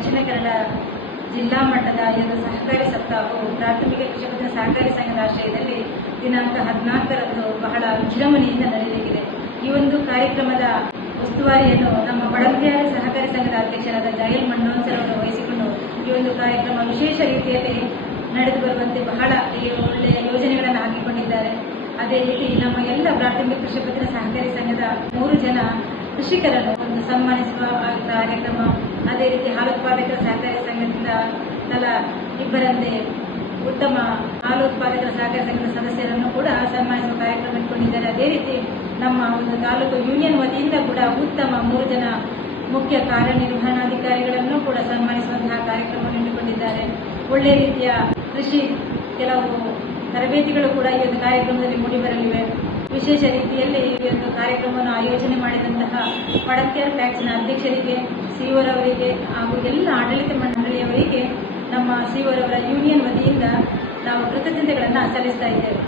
ದಕ್ಷಿಣ ಕನ್ನಡ ಜಿಲ್ಲಾ ಮಟ್ಟದ ಎರಡು ಸಹಕಾರಿ ಸಪ್ತಾಹವು ಪ್ರಾಥಮಿಕ ಕೃಷಿ ಸಹಕಾರಿ ಸಂಘದ ಆಶ್ರಯದಲ್ಲಿ ದಿನಾಂಕ ಹದಿನಾಲ್ಕರಂದು ಬಹಳ ವಿಜೃಂಭಣೆಯಿಂದ ನಡೆಯಲಿದೆ ಈ ಒಂದು ಕಾರ್ಯಕ್ರಮದ ಉಸ್ತುವಾರಿಯನ್ನು ನಮ್ಮ ಬಡಂತಿಯಾರ ಸಹಕಾರಿ ಸಂಘದ ಅಧ್ಯಕ್ಷರಾದ ಜಯಲ್ ಮಂಡೋನ್ಸರ್ ಅವರು ವಹಿಸಿಕೊಂಡು ಈ ಒಂದು ಕಾರ್ಯಕ್ರಮ ವಿಶೇಷ ರೀತಿಯಲ್ಲಿ ನಡೆದು ಬರುವಂತೆ ಬಹಳ ಒಳ್ಳೆಯ ಯೋಜನೆಗಳನ್ನು ಹಾಕಿಕೊಂಡಿದ್ದಾರೆ. ಅದೇ ರೀತಿ ನಮ್ಮ ಎಲ್ಲ ಪ್ರಾಥಮಿಕ ಕೃಷಿ ಸಹಕಾರಿ ಸಂಘದ ಮೂರು ಜನ ಕೃಷಿಕರನ್ನು ಒಂದು ಸನ್ಮಾನಿಸುವ ಕಾರ್ಯಕ್ರಮ ಅದೇ ರೀತಿ ಹಾಲು ಉತ್ಪಾದಕರ ಸಹಕಾರಿ ಸಂಘದಿಂದ ತಲಾ ಇಬ್ಬರಂತೆ ಉತ್ತಮ ಹಾಲು ಉತ್ಪಾದಕರ ಸಹಕಾರಿ ಸಂಘದ ಸದಸ್ಯರನ್ನು ಕೂಡ ಸನ್ಮಾನಿಸುವ ಕಾರ್ಯಕ್ರಮ ಇಟ್ಕೊಂಡಿದ್ದಾರೆ. ಅದೇ ರೀತಿ ನಮ್ಮ ಒಂದು ತಾಲೂಕು ಯೂನಿಯನ್ ವತಿಯಿಂದ ಕೂಡ ಉತ್ತಮ ಮೂರು ಜನ ಮುಖ್ಯ ಕಾರ್ಯನಿರ್ವಹಣಾಧಿಕಾರಿಗಳನ್ನು ಕೂಡ ಸನ್ಮಾನಿಸುವಂತಹ ಕಾರ್ಯಕ್ರಮವನ್ನು ಇಟ್ಟುಕೊಂಡಿದ್ದಾರೆ. ಒಳ್ಳೆಯ ರೀತಿಯ ಕೃಷಿ ಕೆಲವು ತರಬೇತಿಗಳು ಕೂಡ ಈ ಒಂದು ಕಾರ್ಯಕ್ರಮದಲ್ಲಿ ಮೂಡಿಬರಲಿವೆ ವಿಶೇಷ ರೀತಿಯಲ್ಲಿ ಈ ಒಂದು ಕಾರ್ಯಕ್ರಮವನ್ನು ಆಯೋಜನೆ ಮಾಡಿದಂತಹ ಪಡತ್ಯಾರ್ ಪ್ಯಾಕ್ಸ್ನ ಅಧ್ಯಕ್ಷರಿಗೆ ಸಿಒರವರಿಗೆ ಹಾಗೂ ಎಲ್ಲ ಆಡಳಿತ ಮಂಡಳಿಯವರಿಗೆ ನಮ್ಮ ಸಿಒರವರ ಯೂನಿಯನ್ ವತಿಯಿಂದ ನಾವು ಕೃತಜ್ಞತೆಗಳನ್ನು ಸಲ್ಲಿಸ್ತಾ ಇದ್ದೇವೆ.